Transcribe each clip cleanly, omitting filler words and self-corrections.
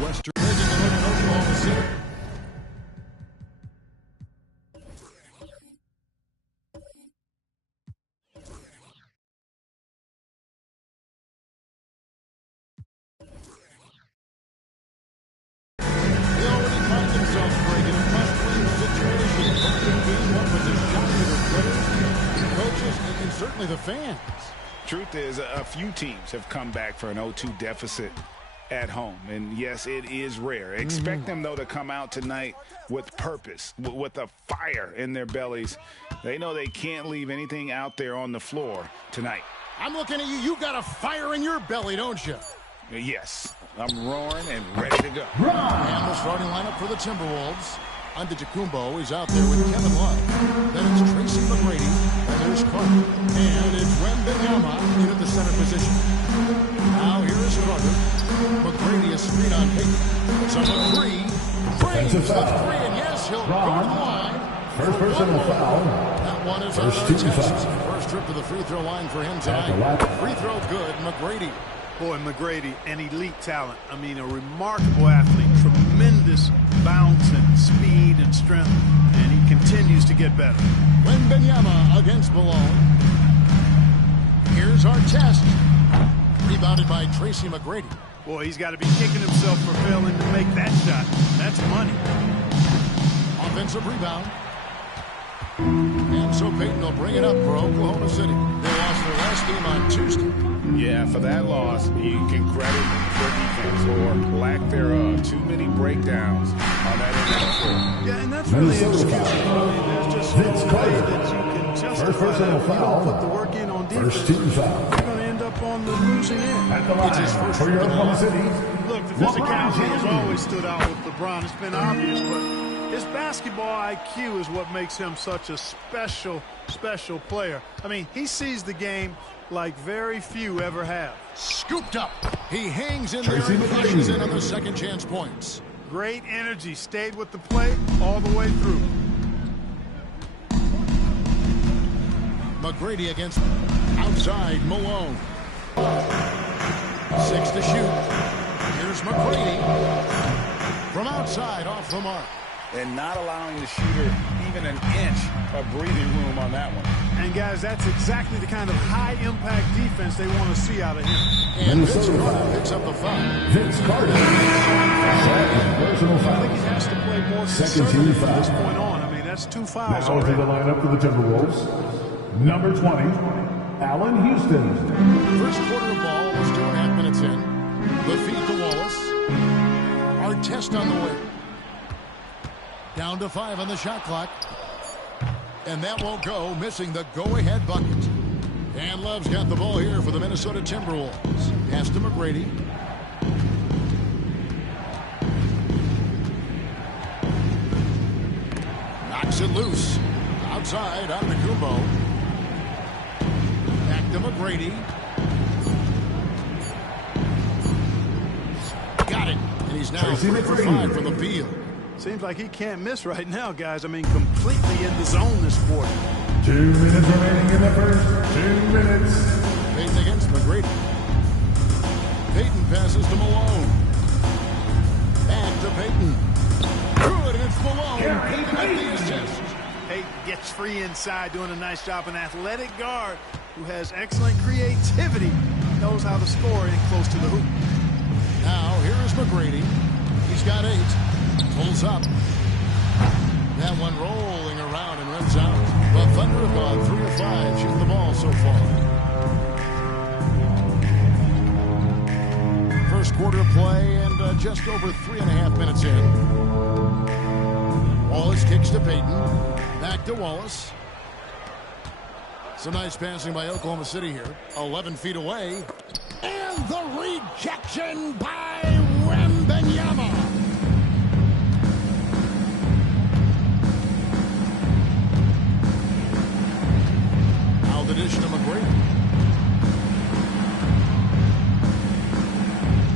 Western Oklahoma City. He already finds himself breaking a must-win situation. What was a shock to the players, coaches, and certainly the fans. Truth is, a few teams have come back for an 0-2 deficit at home. And yes, it is rare. Expect them, though, to come out tonight with purpose, with a fire in their bellies. They know they can't leave anything out there on the floor tonight. I'm looking at you. You got a fire in your belly, don't you? Yes, I'm roaring and ready to go. And the starting lineup for the Timberwolves. Antetokounmpo is out there with Kevin Love. Then it's Tracy McGrady. And there's Karm. And it's Wembanyama in at the center position. Now here is Carter. McGrady is screen on paper. So a three. Frames the three. And yes, he'll go to the line. First personal foul. That one is First on team foul. First trip to the free throw line for him tonight. Free throw good. McGrady. Boy, McGrady, an elite talent. I mean, a remarkable athlete. Tremendous bounce and speed and strength. And he continues to get better. Wembanyama against Malone. Here's our test. Rebounded by Tracy McGrady. Boy, he's got to be kicking himself for failing to make that shot. That's money. Offensive rebound. And so Peyton will bring it up for Oklahoma City. They lost their last game on Tuesday. Yeah, for that loss, you can credit their defense or lack thereof. Too many breakdowns on that end of the floor. Yeah, and that's really inexcusable. I mean, there's just no way that you can justify that. If you don't put the work in on defense, First team foul. you're going to end up on the losing end. At the line for your Oklahoma City. Look, the physicality has always stood out with LeBron. It's been obvious, but his basketball IQ is what makes him such a special player. I mean, he sees the game like very few ever have. Scooped up. He hangs in there and finishes in on the second chance points. Great energy. Stayed with the play all the way through. McGrady against outside Malone. 6 to shoot. Here's McGrady from outside off the mark. And not allowing the shooter even an inch of breathing room on that one. And, guys, that's exactly the kind of high-impact defense they want to see out of him. And Vince Carter picks up the foul. Vince Carter. Personal I foul. think he has to play more Second team conservative from foul. this point on. I mean, that's 2 fouls Now to already. the lineup for the Timberwolves. Number 20, Allen Houston. First quarter of ball was 2.5 minutes in. The feed to Wallace. Artest on the way. Down to 5 on the shot clock. And that won't go, missing the go-ahead bucket. And Love's got the ball here for the Minnesota Timberwolves. Pass to McGrady. Knocks it loose. Outside on the Kumbo. Back to McGrady. Got it. And he's now 3 for 5 from the field. Seems like he can't miss right now, guys. I mean, completely in the zone this quarter. 2 minutes remaining in the first. 2 minutes. Payton against McGrady. Payton passes to Malone. Back to Payton. Good, and it's Malone. Payton at the assist. Payton gets free inside, doing a nice job. An athletic guard who has excellent creativity, knows how to score in close to the hoop. Now, here is McGrady. He's got 8. Pulls up. That one rolling around and runs out. The Thunder have gone 3 of 5 shooting the ball so far. First quarter of play and just over 3.5 minutes in. Wallace kicks to Payton. Back to Wallace. Some nice passing by Oklahoma City here. 11 feet away. And the rejection by Wembanyama. The dish to McGrady.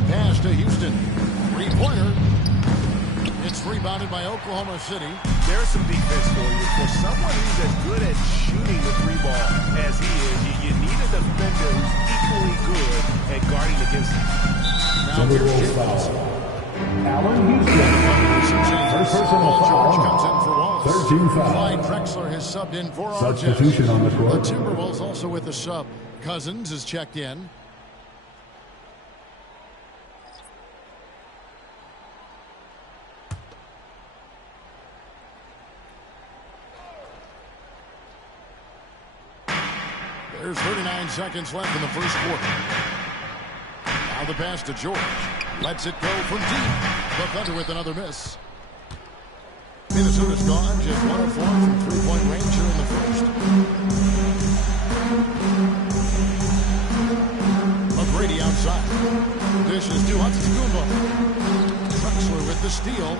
Pass to Houston. 3-pointer. It's rebounded by Oklahoma City. There's some defense for you. For someone who's as good at shooting the 3-ball as he is, you need a defender who's equally good at guarding against him. Now here's foul. Allen Houston. First personal George foul. comes in for Wallace. 13 foul. Clyde Drexler has subbed in for Artest. Substitution on the court. The Timberwolves also with the sub. Cousins is checked in. There's 39 seconds left in the first quarter. Now the pass to George. Lets it go from deep. The Thunder with another miss. Minnesota's gone just 1 of 4 from 3-point range here in the first. McGrady outside. Dishes to Antetokounmpo. Drexler with the steal.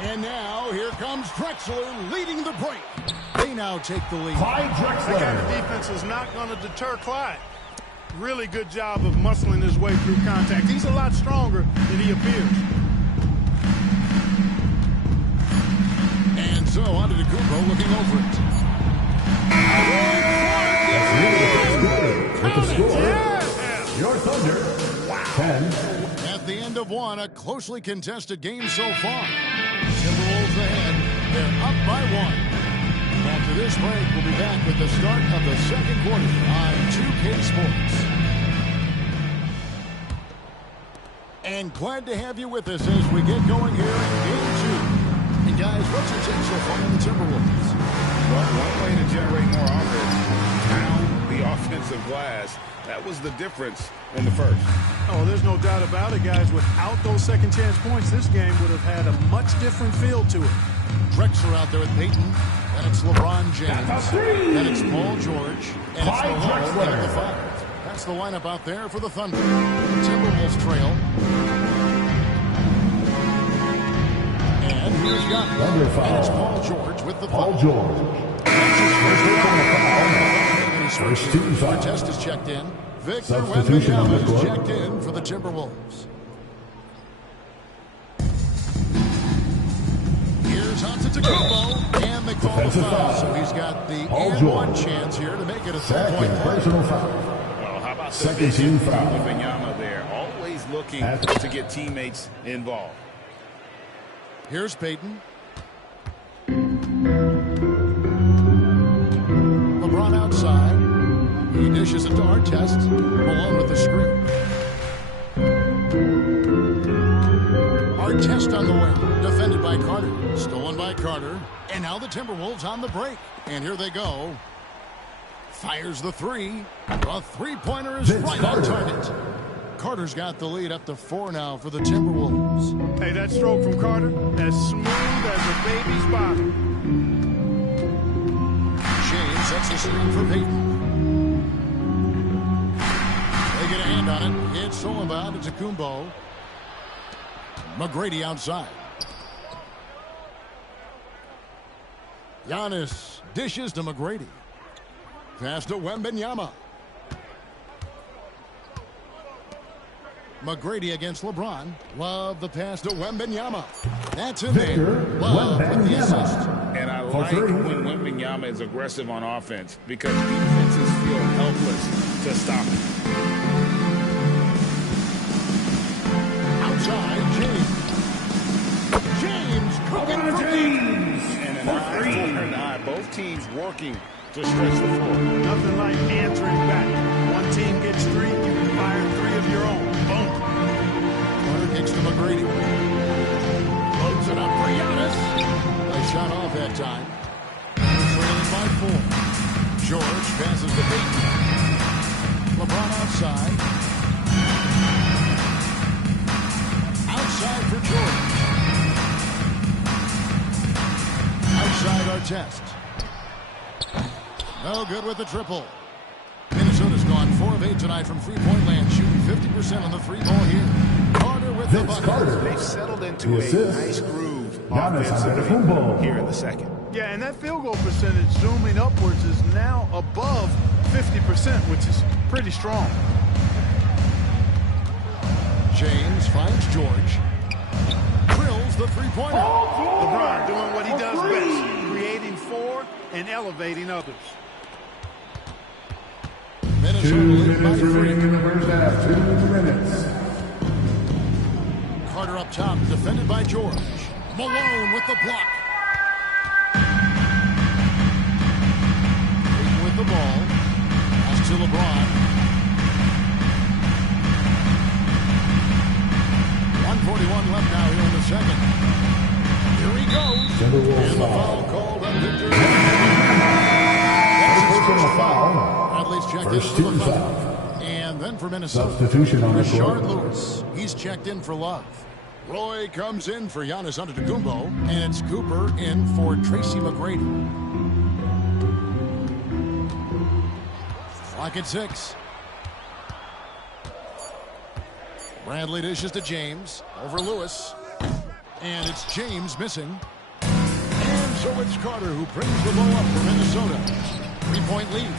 And now here comes Drexler leading the break. They now take the lead. Clyde That kind of Drexler. defense is not going to deter Clyde. Really good job of muscling his way through contact. He's a lot stronger than he appears. And so Antetokounmpo looking over it. With the score, your Thunder, 10. At the end of one, a closely contested game so far. Timberwolves ahead. They're up by 1. After this break, we'll be back with the start of the second quarter on 2K Sports. And glad to have you with us as we get going here in Game 2. And guys, what's your take so far on the Timberwolves? Well, one way to generate more offense, pound the offensive glass. That was the difference in the first. Oh, there's no doubt about it, guys. Without those second chance points, this game would have had a much different feel to it. Drexler out there with Payton. And it's LeBron James. And it's Paul George. And it's Malone at the 5. That's the lineup out there for the Thunder. Timberwolves trail. And here's Giannis. Thunder foul. And it's Paul George with the Paul foul. George. First team foul. Artest is checked in. Victor Substitution on the Wembanyama is court. checked in for the Timberwolves. Here's Antetokounmpo. And the call the Defensive foul, foul. so he's got the All and George. one chance here to make it a Second three-point play. personal foul. Well, how about Second the vision team from foul. Wembanyama there? Always looking to get teammates involved. Here's Peyton. LeBron outside. He dishes it to Artest. Malone with the screen. Artest on the wing. Defended by Carter. Stolen by Carter. And now the Timberwolves on the break. And here they go. Fires the three. The three-pointer is right on target. Carter's got the lead up to 4 now for the Timberwolves. Hey, that stroke from Carter, as smooth as a baby's bottom. James sets the screen for Peyton. They get a hand on it. It's stolen by Antetokounmpo. McGrady outside. Giannis dishes to McGrady. Pass to Wembanyama. McGrady against LeBron. Love the pass to Wembanyama. That's in there. Love with the assist. And I like when Wembanyama is aggressive on offense because defenses feel helpless to stop him. Outside, James. James cooking for James. And an eye for an eye. Both teams working to stretch the floor. Nothing like answering back. One team gets 3, you can fire 3 of your own. Boom. Carter kicks to McGrady. Loads it up for Giannis. Nice shot off that time. Trailing by 4. George passes to Peyton. LeBron outside. Outside for George. Outside Artest. No good with the triple. Minnesota's gone 4 of 8 tonight from three-point land, shooting 50% on the 3-ball here. Carter with the bucket. They've settled into a nice groove Antetokounmpo. here in the second. Yeah, and that field goal percentage zooming upwards is now above 50%, which is pretty strong. James finds George. Drills the three-pointer. LeBron doing what he does best, creating for and elevating others. Minnesota 2 leading by minutes 3. remaining in the first half. 2 minutes. Carter up top, defended by George. Malone with the block. Peyton with the ball. Pass to LeBron. 1:41 left now here in the second. Here he goes. And the foul called on Victor. That's his first foul. Bradley's checked in First for the team Thunder. foul. And then for Minnesota, Substitution on the Rashard court. Lewis. He's checked in for Love. Roy comes in for Giannis Antetokounmpo, and it's Cooper in for Tracy McGrady. Clock at 6. Bradley dishes to James. Over Lewis. And it's James missing. And so it's Carter who brings the ball up for Minnesota. 3-point lead.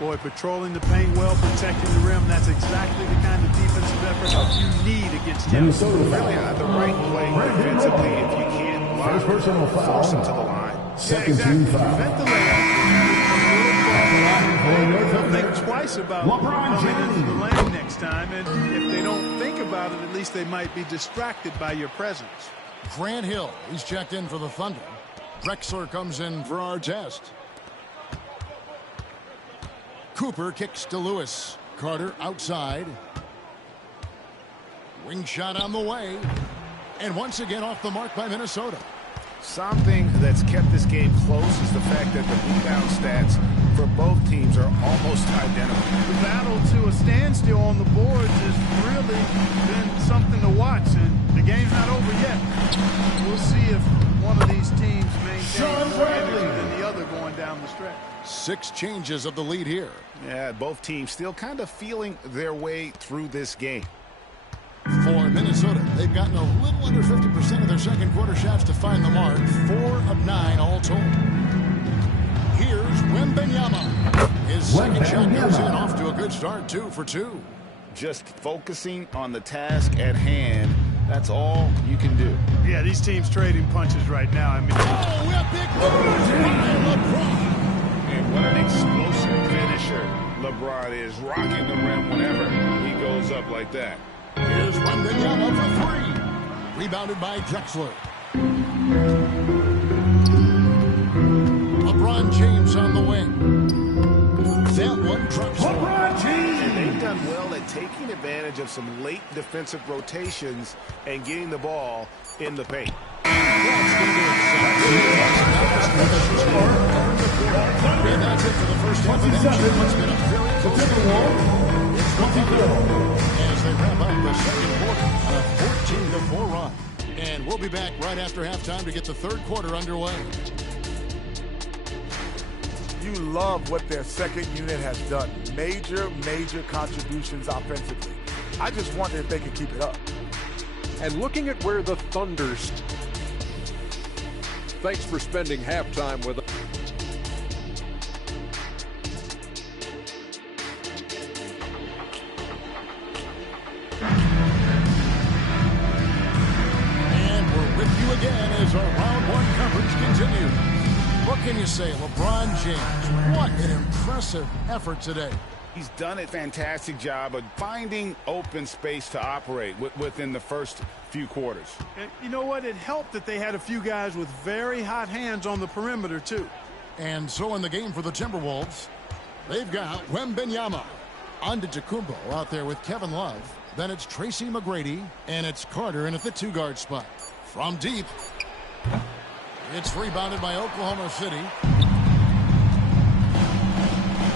Boy, patrolling the paint well, protecting the rim. That's exactly the kind of defensive effort you need against him. Minnesota Really, foul. the right play defensively. If you can't block, First personal foul. force him to the line. Second team foul. Prevent the layup. They'll think twice about coming into the lane next time, and if they don't think about it, at least they might be distracted by your presence. Grant Hill, he's checked in for the Thunder. Drexler comes in for Artest. Cooper kicks to Lewis. Carter outside. Wing shot on the way. And once again off the mark by Minnesota. Something that's kept this game close is the fact that the rebound stats for both teams are almost identical. The battle to a standstill on the boards has really been something to watch, and the game's not over yet. We'll see if one of these teams maintains more energy than the other going down the stretch. 6 changes of the lead here. Yeah, both teams still kind of feeling their way through this game. For Minnesota, they've gotten a little under 50% of their second quarter shots to find the mark. 4 of 9 all told. Here's Wembanyama. His second shot goes in, off to a good start, 2 for 2. Just focusing on the task at hand That's all you can do. Yeah, these teams trading punches right now. I mean, Oh, epic move by LeBron. And what an explosive finisher LeBron is, rocking the rim whenever he goes up like that. Here's Wembanyama for 3. Rebounded by Drexler. LeBron James on the wing. That one drops. LeBron James. And they've done well at taking advantage of some late defensive rotations and getting the ball in the paint. And that's it for the first half of action. It's been a very close game. As they wrap up the second quarter on a 14-4 run. And we'll be back right after halftime to get the third quarter underway. You love what their second unit has done. Major contributions offensively. I just wonder if they can keep it up. And looking at where the Thunder's... Thanks for spending halftime with us. And we're with you again as our round one coverage continues. What can you say, LeBron James? What an impressive effort today. He's done a fantastic job of finding open space to operate within the first few quarters. you know what? It helped that they had a few guys with very hot hands on the perimeter, too. And so in the game for the Timberwolves, they've got Wembanyama. Antetokounmpo out there with Kevin Love. Then it's Tracy McGrady, and it's Carter in at the 2-guard spot. From deep, it's rebounded by Oklahoma City.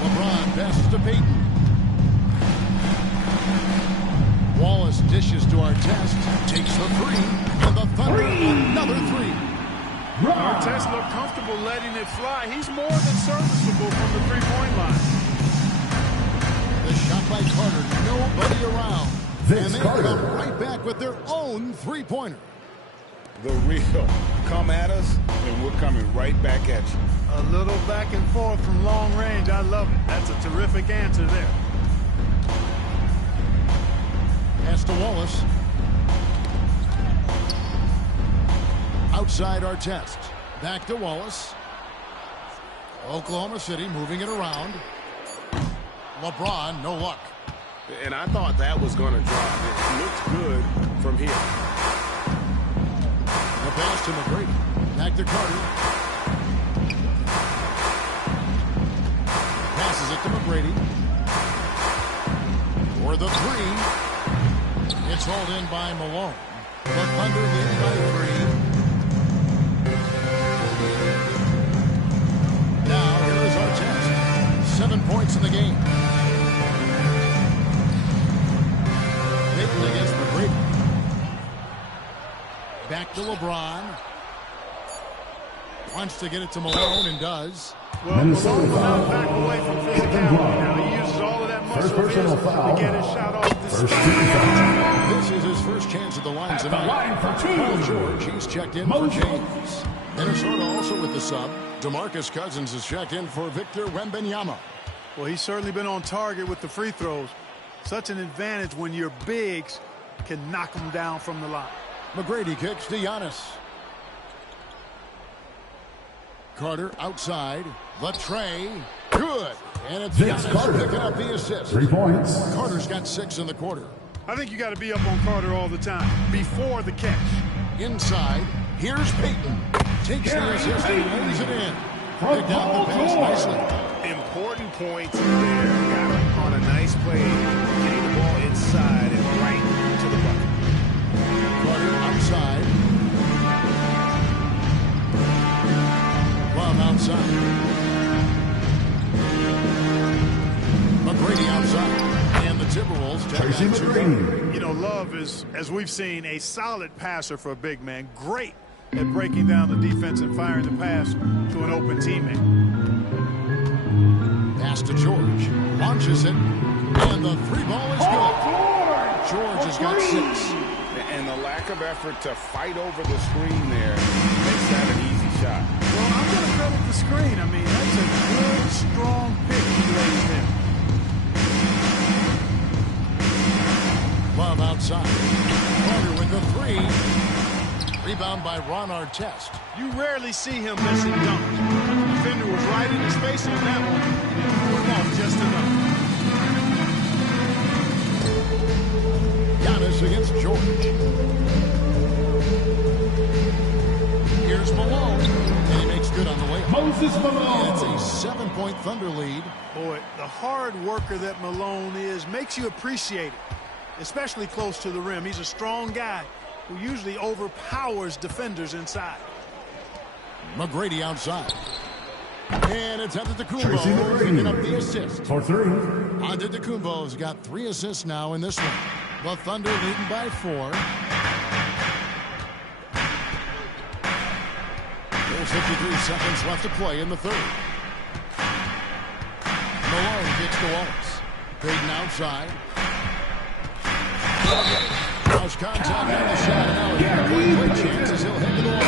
LeBron passes to Payton. Wallace dishes to Artest, takes the 3, and the Thunder another 3. Artest looked comfortable letting it fly. He's more than serviceable from the three-point line. The shot by Carter, nobody around. Vince and they Carter. come right back with their own three-pointer. The real come at us, and we're coming right back at you. A little back and forth from long range. I love it. That's a terrific answer there. Pass to Wallace. Outside Artest. Back to Wallace. Oklahoma City moving it around. LeBron, no luck. And I thought that was going to drop. It looked good from here. The pass to McGrady. Back to Carter. Passes it to McGrady. For the 3. It's hauled in by Malone. The Thunder lead by 3. Now here is Artest. 7 points in the game. Payton against McGrady. Back to LeBron. Wants to get it to Malone and does. Well, Malone will not back away from physicality now. He uses all of that muscle of his to get his shot off the spot. This is his first chance at the line tonight. Paul George, he's checked in for James. Minnesota also with the sub. DeMarcus Cousins is checked in for Victor Wembanyama. Well, he's certainly been on target with the free throws. Such an advantage when your bigs can knock them down from the line. McGrady kicks to Giannis. Carter outside. The tray. Good. And it's Vince Giannis Carter. picking up the assist. 3 points. Carter's got 6 in the quarter. I think you got to be up on Carter all the time before the catch. Inside. Here's Payton. Takes the assist and lays it in. Picked out the pass nicely. Important points there. Got him on a nice play. Getting the ball inside and right to the bucket. Carter outside. Love outside. McGrady outside. And the Timberwolves take Tracy that 2 McGrady. You know, Love is, as we've seen, a solid passer for a big man. Great at breaking down the defense and firing the pass to an open teammate. Pass to George. Launches it. And the 3 ball is good. George has got 6. And the lack of effort to fight over the screen there makes that an easy shot. Well, I'm going to credit the screen. I mean, that's a good, strong pick he lays there. Love outside. Carter with the three. Rebound by Ron Artest. You rarely see him missing dunks. The defender was right in his face on that one, and put him off just enough. Giannis against George. Here's Malone, and he makes good on the layup. Moses Malone. And it's a 7-point Thunder lead. Boy, the hard worker that Malone is makes you appreciate it, especially close to the rim. He's a strong guy who usually overpowers defenders inside. McGrady outside. And it's Antetokounmpo picking up the assist. For three. Antetokounmpo's got 3 assists now in this one. The Thunder leading by 4. There's 53 seconds left to play in the third. Malone kicks to Wallace. Payton outside. House contact on the shot. Now he's got chances. He'll head to the line.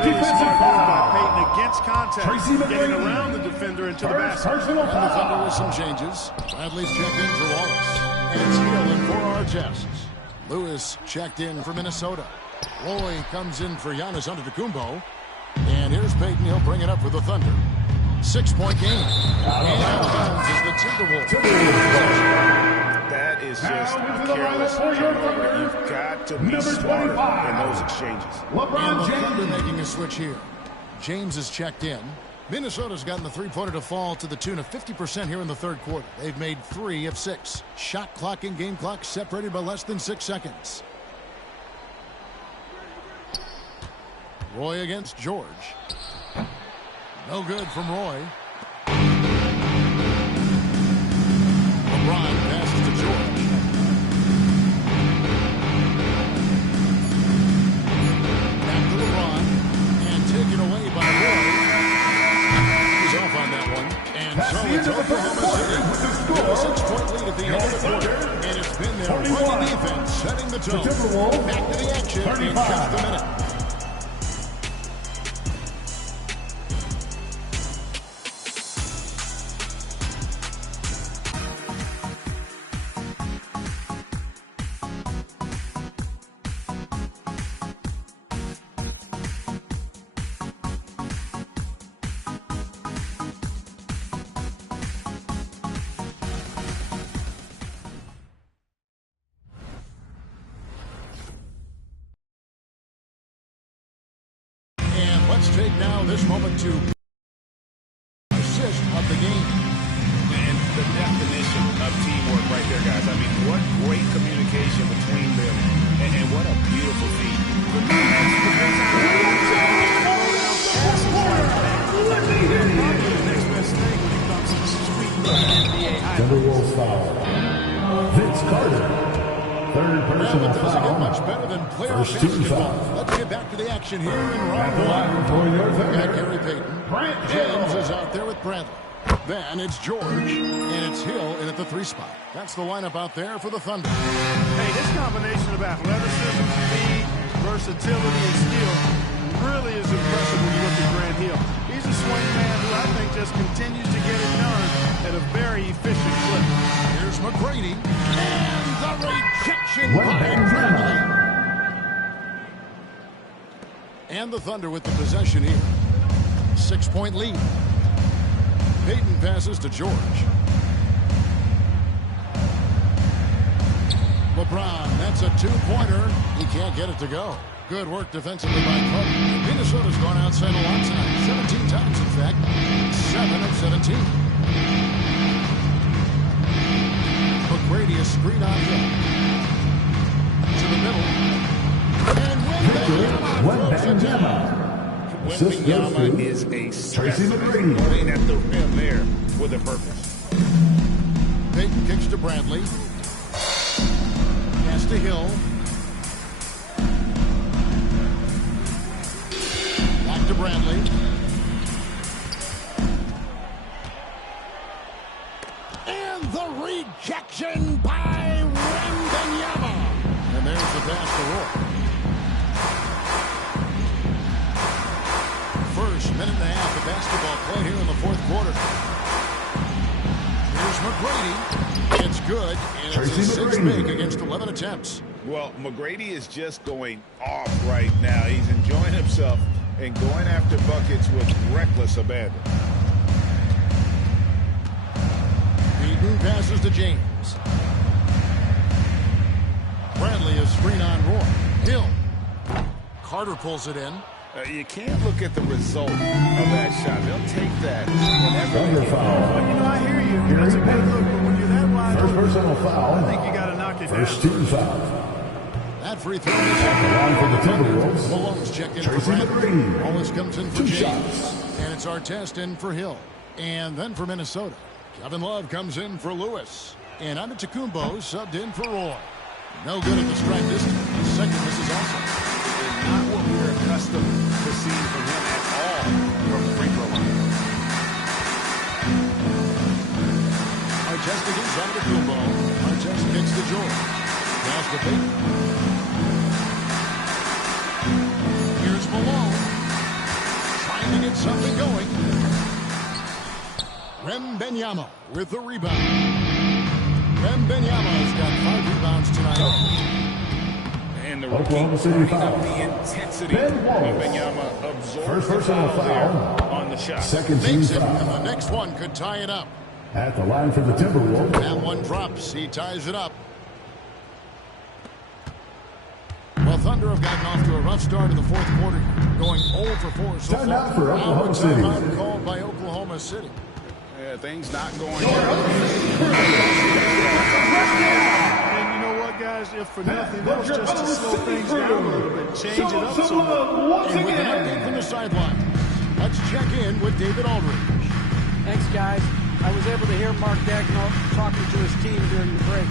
Really smart move by Payton against contact, getting around the defender into the basket. And the Thunder with some changes. Bradley's checked in for Wallace. And it's Hill in for Artest. Lewis checked in for Minnesota. Roy comes in for Giannis Antetokounmpo. And here's Payton. He'll bring it up for the Thunder. 6-point game. And out of bounds is the Timberwolves. That is just a careless turnover. You've got to be smarter in those exchanges. And the Thunder making a switch here. James is checked in. Minnesota's gotten the three-pointer to fall to the tune of 50% here in the third quarter. They've made 3 of 6. Shot clock and game clock separated by less than 6 seconds. Roy against George. No good from Roy. LeBron passes to George. Back to LeBron. And taken away by Roy. He's off on that one. And so it's Oklahoma City with a 6-point lead at the end of the quarter. And it's been their running defense setting the tone. Back to the action in just a minute. Let's take now this moment to assist of the game. And the definition of teamwork right there, guys. I mean, what great communication between them. And what a beautiful feat. Timberwolves foul. Vince Carter. Third personal foul. Much better than First team foul. Let's get back to the action here in round line for your got Gary Payton. James is out there with Bradley. Then it's George, and it's Hill in at the 3 spot. That's the lineup out there for the Thunder. Hey, this combination of athleticism, speed, versatility, and skill really is impressive when you look at Grant Hill. He's a swing man who I think just continues to get it done at a very efficient clip. Here's McGrady, and the rejection by Bradley. And the Thunder with the possession here. 6-point lead. Payton passes to George. LeBron, that's a 2-pointer. He can't get it to go. Good work defensively by Karm. Minnesota's gone outside a lot tonight. 17 times, in fact. 7 of 17. McGrady, a screen on him. To the middle. And Wembanyama. Wembanyama is a specimen. Playing at the rim there with a purpose. Payton kicks to Bradley. Pass to Hill. Back to Bradley. And the rejection by Wembanyama. And there's the pass to Roy. First minute and a half of basketball play here in the fourth quarter. Here's McGrady. It's good, and it's his sixth make against 11 attempts. Well, McGrady is just going off right now. He's enjoying himself and going after buckets with reckless abandon. Beaton passes to James. Bradley is screen on Roy. Hill. Carter pulls it in. You can't look at the result of that shot. They'll take that whenever they foul. Well, you know, I hear you. That's a good look, but when you're that wide First open, personal foul. I think you got to knock it down. First team foul. That free throw is The line for the Timberwolves. Malone's checked in for Tracy Bradley. McGrady. Wallace comes in for 2 James. shots. And it's Artest in for Hill. And then for Minnesota, Kevin Love comes in for Lewis. And Antetokounmpo subbed in for Roy. No good at the strike distance. The second misses also. not what we're accustomed to seeing from him at all from the free throw line. Artest against Antetokounmpo. Artest kicks to George. Pass to Payton. Here's Malone. Trying to get something going. Wembanyama with the rebound. Wembanyama's got 5 rebounds tonight. And the Oklahoma rookie City turning foul. up the intensity. Ben Wallace. Wembanyama absorbs First the personal foul foul. there on the shot. Second team Makes it, and foul. the next one could tie it up. At the line for the Timberwolves. That one drops. He ties it up. Well, Thunder have gotten off to a rough start in the fourth quarter, going 0 for 4 so far. Timeout for Now Oklahoma a City. timeout called by Oklahoma City. Yeah, things not going And you know what, guys? If for nothing else, just to slow things down a little bit, change it up somewhat. And with an update from the sideline, let's check in with David Aldridge. Thanks, guys. I was able to hear Mark Dagnall talking to his team during the break.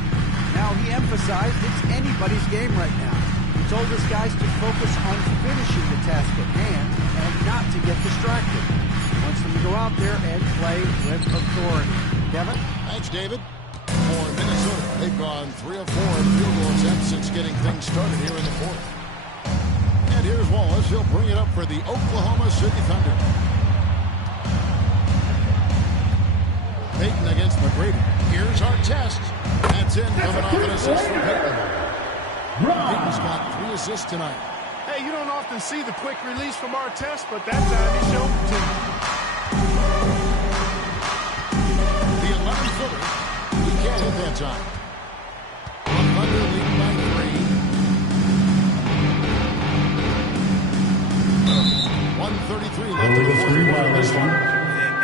Now, he emphasized it's anybody's game right now. He told his guys to focus on finishing the task at hand and not to get distracted. He wants them to go out there and play with authority. Kevin? Thanks, David. For Minnesota, they've gone 3 of 4 in field goal attempts since getting things started here in the fourth. And here's Wallace. He'll bring it up for the Oklahoma City Thunder. Payton against McGrady. Here's Artest. That's in, coming off an assist from Payton. Payton's got 3 assists tonight. Hey, you don't often see the quick release from Artest, but that time he showed it to you. The 11-footer. He can't hit that time. Thunder leading by 3. 133 left in the fourth quarter. This one.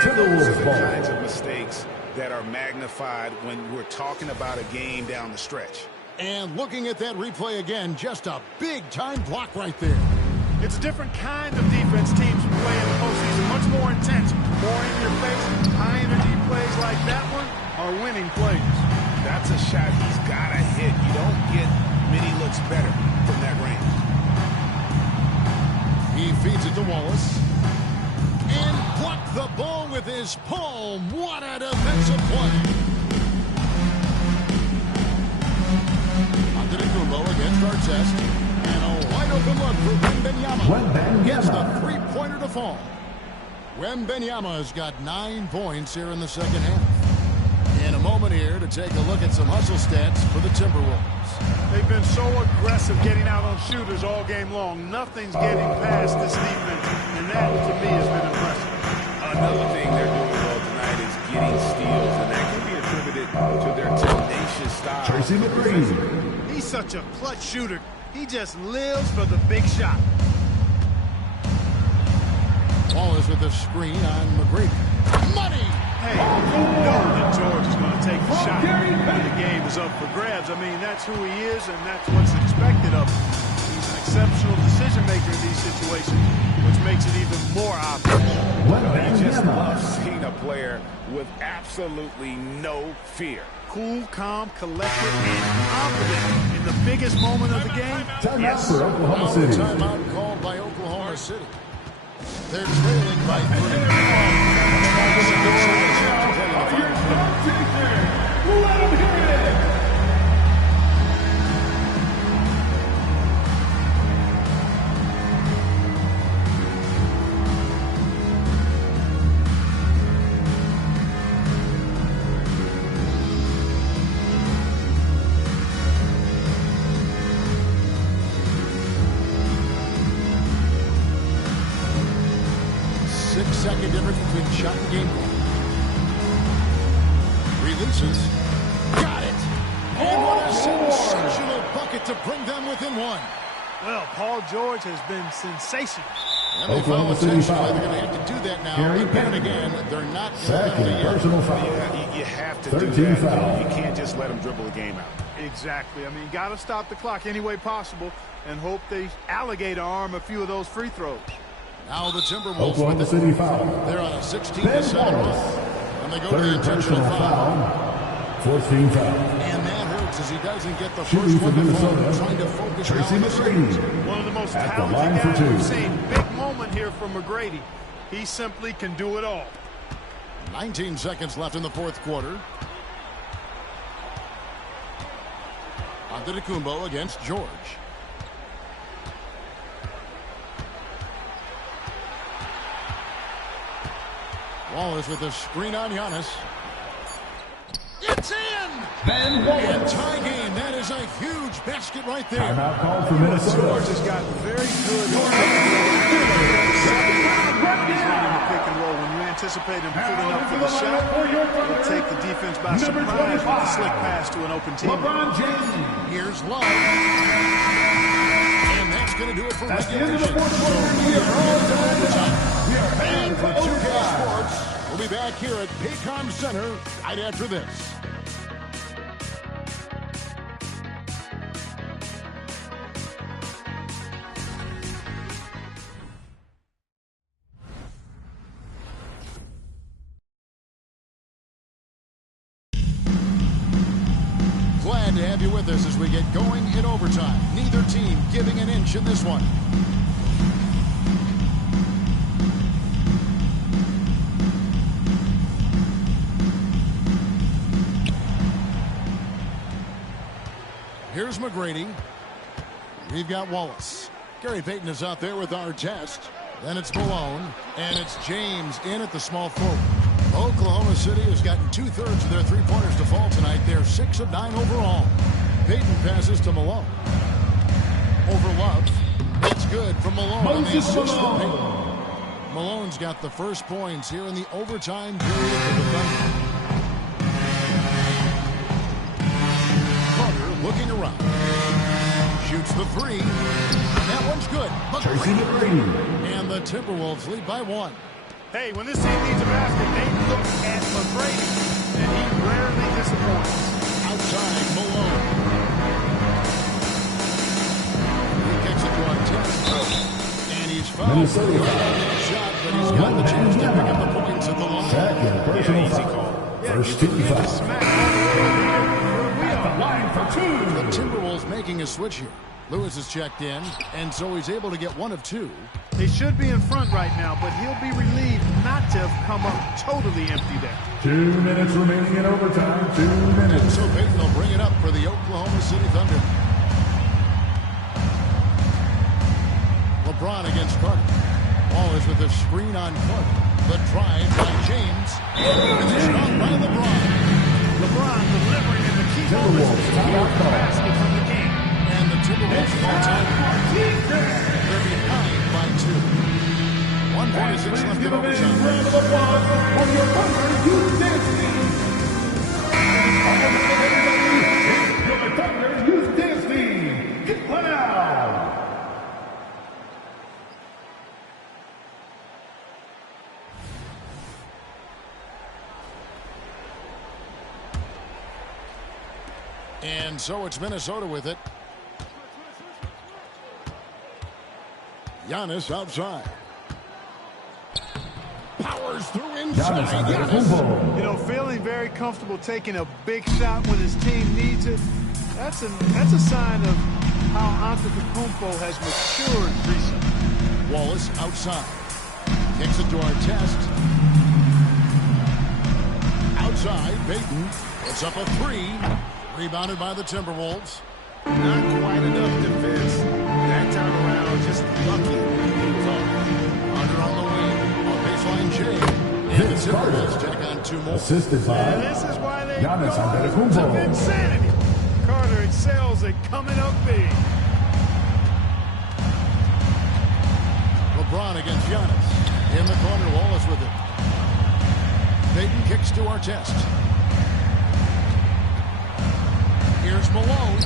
And those are the kinds of mistakes that are magnified when we're talking about a game down the stretch. And looking at that replay again, just a big-time block right there. It's a different kind of defense teams play in the postseason. Much more intense, more in your face. High-energy plays like that one are winning plays. That's a shot he's got to hit. You don't get many looks better from that range. He feeds it to Wallace. And blocked the ball with his palm. What a defensive play. Antetokounmpo against Artest. And a wide-open look for Wembanyama. Gets the three-pointer to fall. Wembanyama's got 9 points here in the second half. In a moment here to take a look at some hustle stats for the Timberwolves. They've been so aggressive getting out on shooters all game long. Nothing's getting past this defense, and that, to me, has been impressive. Another thing they're doing well tonight is getting steals, and that can be attributed to their tenacious style. Tracy McGrady. He's such a clutch shooter. He just lives for the big shot. Wallace with the screen on McGrady. Money! Hey, you know that George is going to take the shot when the game is up for grabs. I mean, that's who he is, and that's what's expected of him. He's an exceptional decision-maker in these situations, which makes it even more obvious. You just love seeing a player with absolutely no fear. Cool, calm, collected, and confident in the biggest moment of the game. Timeout for Oklahoma Now City. the timeout called by Oklahoma City. They're trailing by 3. Let him hear it. 6-second difference between shot and game clock. Releases. Got it. And what a sensational bucket to bring them within one. Well, Paul George has been sensational. And they foul intentionally. They're going to have to do that now. But then again, they're not going to penalty yet. Personal foul. Yeah, you have to do that. Foul. You can't just let them dribble the game out. Exactly. I mean, got to stop the clock any way possible and hope they alligator arm a few of those free throws. Now the Timberwolves Oklahoma with City it. foul. They're on a 16-7 run. And they go to the Third intentional personal foul. foul. 14 foul. And that hurts as he doesn't get the Shooting first for one to fall. Minnesota. Trying to focus Tracy now on the McGrady. second. One of the most At the line talented for guys two. we've seen. Big moment here from McGrady. He simply can do it all. 19 seconds left in the fourth quarter. Antetokounmpo against George. Wallace with a screen on Giannis. It's in! And tie game. That is a huge basket right there. Timeout called for Minnesota. George has gotten very good at pick and roll. When you anticipate him pulling up for the shot, he'll take the defense by surprise with a slick pass to an open teammate. Here's Love. And that's going to do it for regulation. And for 2K Sports, we'll be back here at Karm Center right after this. Glad to have you with us as we get going in overtime. Neither team giving an inch in this one. Here's McGrady. We've got Wallace. Gary Payton is out there with our test. Then it's Malone. And it's James in at the small forward. Oklahoma City has gotten 2/3 of their three-pointers to fall tonight. They're 6 of 9 overall. Payton passes to Malone. Over Love. It's good from Malone on the assist from Payton. Malone's got the first points here in the overtime period for the Thunder. Carter looking around. Shoots the three. That one's good. McGrady. And the Timberwolves lead by 1. Hey, when this team needs a basket, they look at McGrady, and he rarely disappoints. Outside, Malone. He kicks it to Artest. And he's fouled for the that shot, but he's got the chance to pick up the points at the line. Second personal foul. First team foul. At the line for 2. The Timberwolves making a switch here. Lewis is checked in, and so he's able to get 1 of 2. He should be in front right now, but he'll be relieved not to have come up totally empty there. 2 minutes remaining in overtime. 2 minutes. And so Payton will bring it up for the Oklahoma City Thunder. LeBron against Carter. Wallace with a screen on Carter. The drive by James. And it's not by LeBron. LeBron delivering in the key moments to the basket from the game. And the Timberwolves full time. They're behind by 2. 1:46 left in overtime. And so it's Minnesota with it. Giannis outside. Powers through inside. Giannis. You know, feeling very comfortable taking a big shot when his team needs it. That's a sign of how Antetokounmpo has matured recently. Wallace outside. Kicks it to Artest. Outside, Payton puts up a 3. Rebounded by the Timberwolves. Not quite enough defense. That time around, just lucky. Under on the wing. On baseline, Jay. And the Timberwolves tack on 2 more. Assisted by And this is why they Giannis go to Antetokounmpo. insanity. Carter excels at coming up big. LeBron against Giannis. In the corner, Wallace with it. Peyton kicks to Artest. Here's Malone.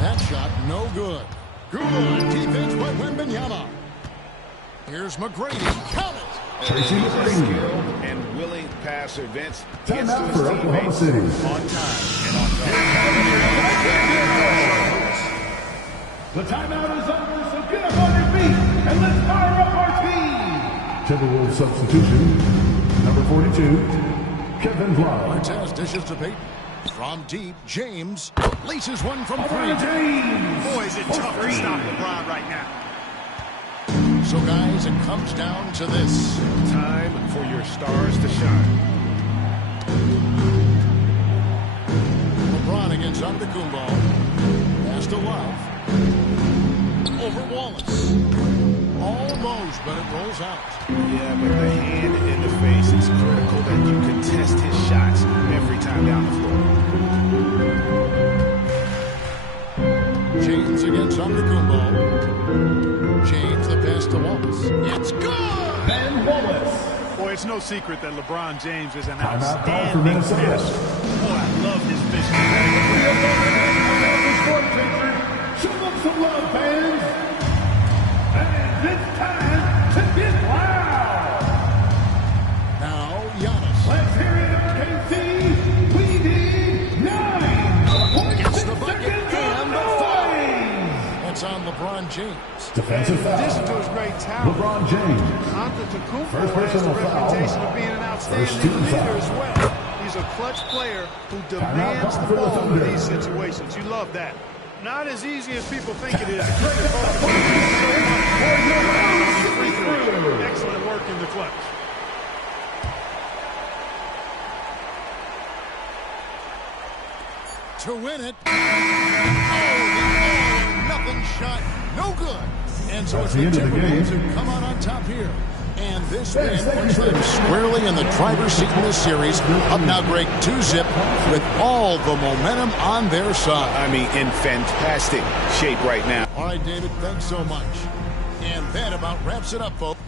That shot no good. Good defense by Wembanyama. Here's McGrady. Count it. Tracy McGrady. And willing passer. Vince Time gets to out his for Oklahoma City. teammates on time and on target. The timeout is over, so get up on your feet and let's fire up our team. Timberwolves substitution, number 42, Kevin Love. Artest dishes to Peyton. From deep, James laces one from three. James. Boy, is it tough to stop LeBron right now. So, guys, it comes down to this. Time for your stars to shine. LeBron against Antetokounmpo. Pass to Love. Over Wallace. Almost, but it rolls out. Yeah, but the hand in the face is critical that you contest his shots every time down the floor. James against Antetokounmpo. James the pass to Wallace. It's good! Ben Wallace. Boy, it's no secret that LeBron James is an Timeout call for outstanding Minnesota. finisher. Boy, I love his vision. Show them some love, fans. And it's time to get loud. Now, Giannis. Let's hear it, RKC. We need 9.6 Gets the bucket seconds and the of foul. noise. That's on LeBron James. Defensive In addition to foul. his great talent, LeBron James. Antetokounmpo First has the personal foul. reputation of being an First outstanding team leader foul. as well. He's a clutch player who demands call the for the ball in Thunder. these situations. You love that. Not as easy as people think it is to keep the ball. Excellent work in the clutch. To win it. Oh, the all-or-nothing shot. No good. And so it's the the end of the Timberwolves game. who come out on top here. And this win puts them squarely in the driver's seat in this series. Up now, Greg, 2-zip with all the momentum on their side. I mean, in fantastic shape right now. All right, David, thanks so much. And that about wraps it up, folks.